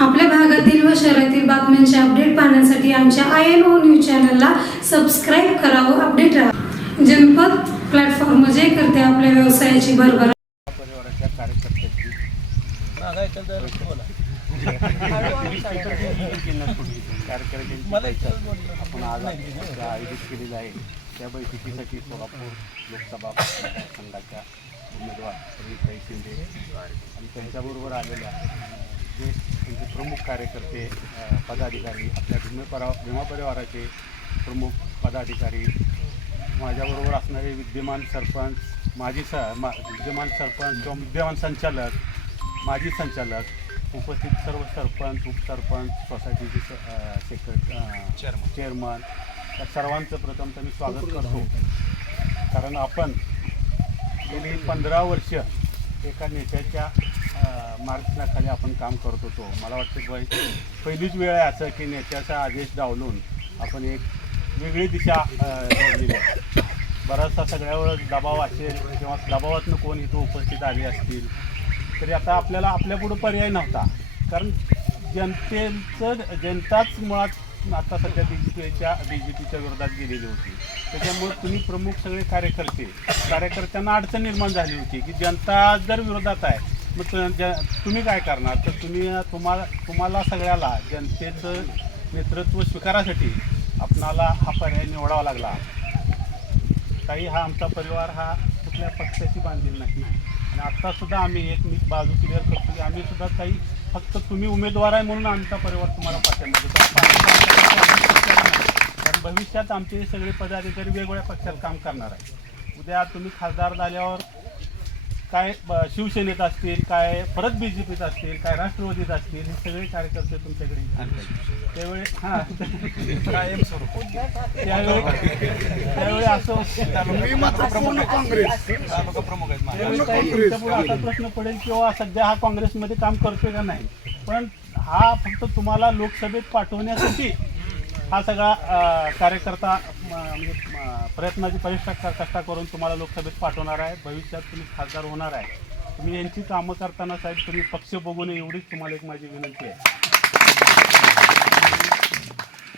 आपल्या भागातील व शहरातील बातम्यांचे अपडेट पाहण्यासाठी आमच्या आय एन ओ न्यूज चॅनलला सबस्क्राईब करा व अपडेट राहा. जनपद प्लॅटफॉर्म जे करते आपल्या व्यवसायाची भरभर परिवाराच्या कार्यकर्त्यांची. आपण आज आयोजित केलेलं आहे. त्या बैठकीसाठी सोलापूर लोकसभा मतदारसंघाच्या उमेदवार शिंदे आणि त्यांच्याबरोबर आलेल्या जे त्यांचे प्रमुख कार्यकर्ते पदाधिकारी आपल्या भीमा परा भीमा परिवाराचे प्रमुख पदाधिकारी माझ्याबरोबर असणारे विद्यमान सरपंच माजी स मा विद्यमान सरपंच किंवा विद्यमान संचालक माजी संचालक उपस्थित सर्व सरपंच उपसरपंच सोसायटीचे सेक्रेट चेअरमन. चेअरमन त्या सर्वांचं प्रथम तर मी स्वागत करतो. कारण आपण गेली पंधरा वर्ष एका नेत्याच्या अ, आपण काम करत होतो. मला वाटतं बाई पहिलीच वेळ आहे असं की नेत्याचा आदेश डावलून आपण एक वेगळी दिशा अ, आहे. बराचसा सगळ्यावर दबाव असेल किंवा दबावातनं कोण इथं उपस्थित आले असतील तरी आता आपल्याला आपल्यापुढं पर्याय नव्हता. कारण जनतेचं जनताच मुळात आता सध्या बी जे पीच्या बी पीच्या विरोधात गेलेली होती. त्याच्यामुळे तुम्ही प्रमुख सगळे कार्यकर्ते कार्यकर्त्यांना अडचण निर्माण झाली होती की जनता जर विरोधात आहे मग ज- तुम्ही काय करणार? तर तुम्ही तुम्हाला तुम्हाला सगळ्याला जनतेचं नेतृत्व स्वीकारासाठी आपणाला हा पर्याय निवडावा लागला. काही हा आमचा परिवार हा कुठल्या पक्षाची बांधील नाही. आणि आत्तासुद्धा आम्ही एक मी बाजू क्लिअर करतो की आम्ही सुद्धा काही फक्त तुम्ही उमेदवार आहे म्हणून आमचा परिवार तुम्हाला पाठिंबा देतो. कारण भविष्यात आमचे सगळे पदाधिकारी वेगवेगळ्या पक्षात काम करणार आहे उद्या तुम्ही खासदार झाल्यावर काय शिवसेनेत असतील काय परत बी जे पीत असतील काय राष्ट्रवादीत असतील हे सगळे कार्यकर्ते तुमच्याकडे. त्यावेळी हां. कायम स्वरूप? त्यावेळी त्यावेळी असं असा प्रश्न पडेल किंवा सध्या हा काँग्रेसमध्ये काम करतोय का नाही? पण हा फक्त तुम्हाला लोकसभेत पाठवण्यासाठी हा सगळा कार्यकर्ता म, म्हणजे म, प्रयत्नाची परिष्ठा कष्टा करून तुम्हाला लोकसभेत पाठवणार आहे. भविष्यात तुम्ही खासदार होणार आहे. तुम्ही यांची कामं करताना साहेब तुम्ही पक्ष बघू नये एवढीच तुम्हाला एक माझी विनंती आहे.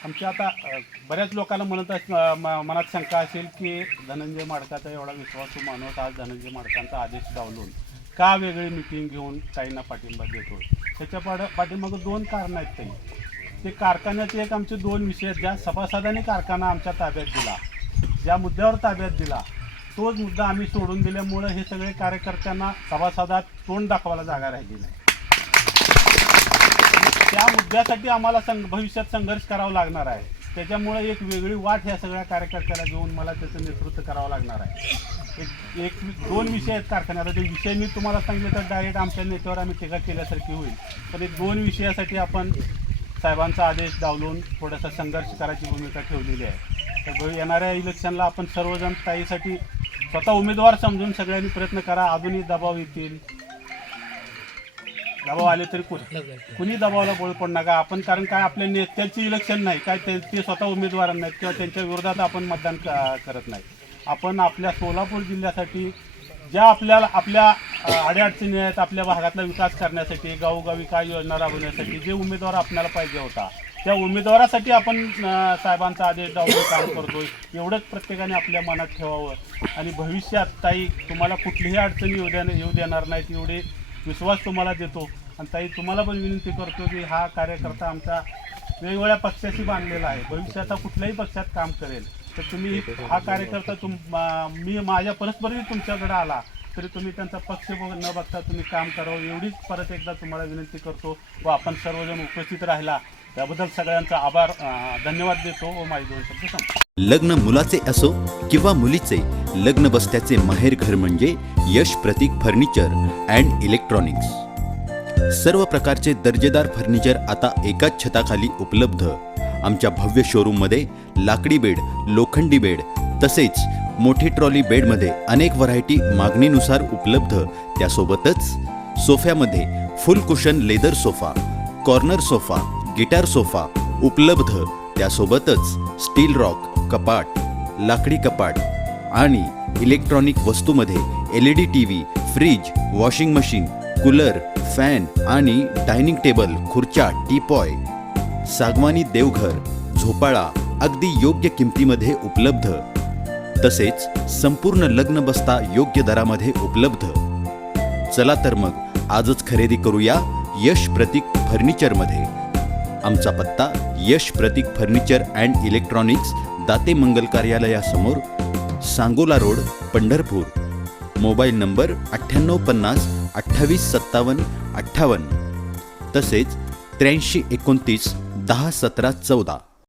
आमच्या आता अ, बऱ्याच लोकांना म्हणत अस- अ, म- मनात शंका असेल की धनंजय माडकाचा एवढा विश्वासू माणूस आज धनंजय माडकांचा आदेश डावलून का वेगळी मिटिंग घेऊन काहींना पाठिंबा देतो त्याच्या पाड पाठिंबाग दोन कारणं आहेत काही ते कारखान्याचे एक आमचे दोन विषय ज्या सभासदांनी कारखाना आमच्या ताब्यात दिला ज्या मुद्द्यावर ताब्यात दिला तोच मुद्दा आम्ही सोडून दिल्यामुळं हे सगळे कार्यकर्त्यांना सभासदात तोंड दाखवायला जागा राहिली नाही. त्या मुद्द्यासाठी आम्हाला संघ भविष्यात संघर्ष करावा लागणार आहे. त्याच्यामुळे एक वेगळी वाट ह्या सगळ्या कार्यकर्त्याला घेऊन मला त्याचं नेतृत्व करावं लागणार आहे. एक एक दोन विषय आहेत कारखान्याला ते विषय मी तुम्हाला सांगितलं तर डायरेक्ट आमच्या नेत्यावर आम्ही टीका केल्यासारखी होईल. पण एक दोन विषयासाठी आपण साहेबांचा आदेश डावलून थोडासा संघर्ष करायची भूमिका ठेवलेली आहे. तर येणाऱ्या इलेक्शनला आपण सर्वजण ताईसाठी स्वतः उमेदवार समजून सगळ्यांनी प्रयत्न करा. अजूनही दबाव येतील. दबाव आले तरी कुणी? कुणी दबावाला बळ पडू नका. आपण कारण काय आपल्या नेत्यांची इलेक्शन नाही काय ते ते स्वतः उमेदवार नाहीत किंवा त्यांच्या विरोधात आपण मतदान क- करत नाही. आपण आपल्या सोलापूर जिल्ह्यासाठी ज्या आपल्याला आपल्या अडीअडचणी आहेत आपल्या भागातला विकास करण्यासाठी गावोगावी काय योजना राबवण्यासाठी जे उमेदवार आपल्याला पाहिजे होता त्या उमेदवारासाठी आपण साहेबांचा आदेश डावून काम करतोय. एवढंच प्रत्येकाने आपल्या मनात ठेवावं. आणि भविष्यात ताई तुम्हाला कुठलीही अडचणी येऊ द्या येऊ देणार नाहीत एवढे विश्वास तुम्हाला देतो. आणि ताई तुम्हाला पण विनंती करतो की हा कार्यकर्ता आमचा वेगवेगळ्या पक्षाशी बांधलेला आहे. भविष्यात कुठल्याही पक्षात काम करेल. तर तुम्ही हा कार्यकर्ता तुम मा- मी माझ्या परस्परही तुमच्याकडे आला तरी तुम्ही त्यांचा पक्ष बघ न बघता तुम्ही काम करावं एवढीच परत एकदा तुम्हाला विनंती करतो व आपण सर्वजण उपस्थित राहिला. त्याबद्दल सगळ्यांचा आभार अं, धन्यवाद देतो. व माझे दोन शब्द संपतो लग्न मुलाचे असो किंवा मुलीचे लग्न बसत्याचे माहेर घर म्हणजे Yash Pratik furniture and electronics. सर्व प्रकारचे दर्जेदार फर्निचर आता एकाच छताखाली उपलब्ध. आमच्या भव्य शोरूममध्ये लाकडी बेड लोखंडी बेड तसेच मोठी ट्रॉली बेडमध्ये अनेक व्हरायटी मागणीनुसार उपलब्ध. त्यासोबतच सोफ्यामध्ये full cushion leather sofa corner sofa guitar sofa उपलब्ध. त्यासोबतच स्टील रॉक कपाट लाकडी कपाट आणि electronic वस्तूमध्ये L E D T V fridge washing machine cooler fan आणि डायनिंग टेबल खुर्च्या टीपॉय सागवानी देवघर झोपाळा अगदी योग्य किमतीमध्ये उपलब्ध. तसेच संपूर्ण लग्न बसता योग्य दरामध्ये उपलब्ध. चला तर मग आजच खरेदी करूया यश प्रतीक फर्निचरमध्ये आमचा पत्ता Yash Pratik furniture and electronics Date मंगल कार्यालयासमोर Sangola road Pandharpur. Mobile number अठ्ठ्याण्णव पन्नास अठ्ठावीस सत्तावन्न अठ्ठावन्न. तसेच त्र्याऐंशी एकोणतीस दहा सतरा चौदा.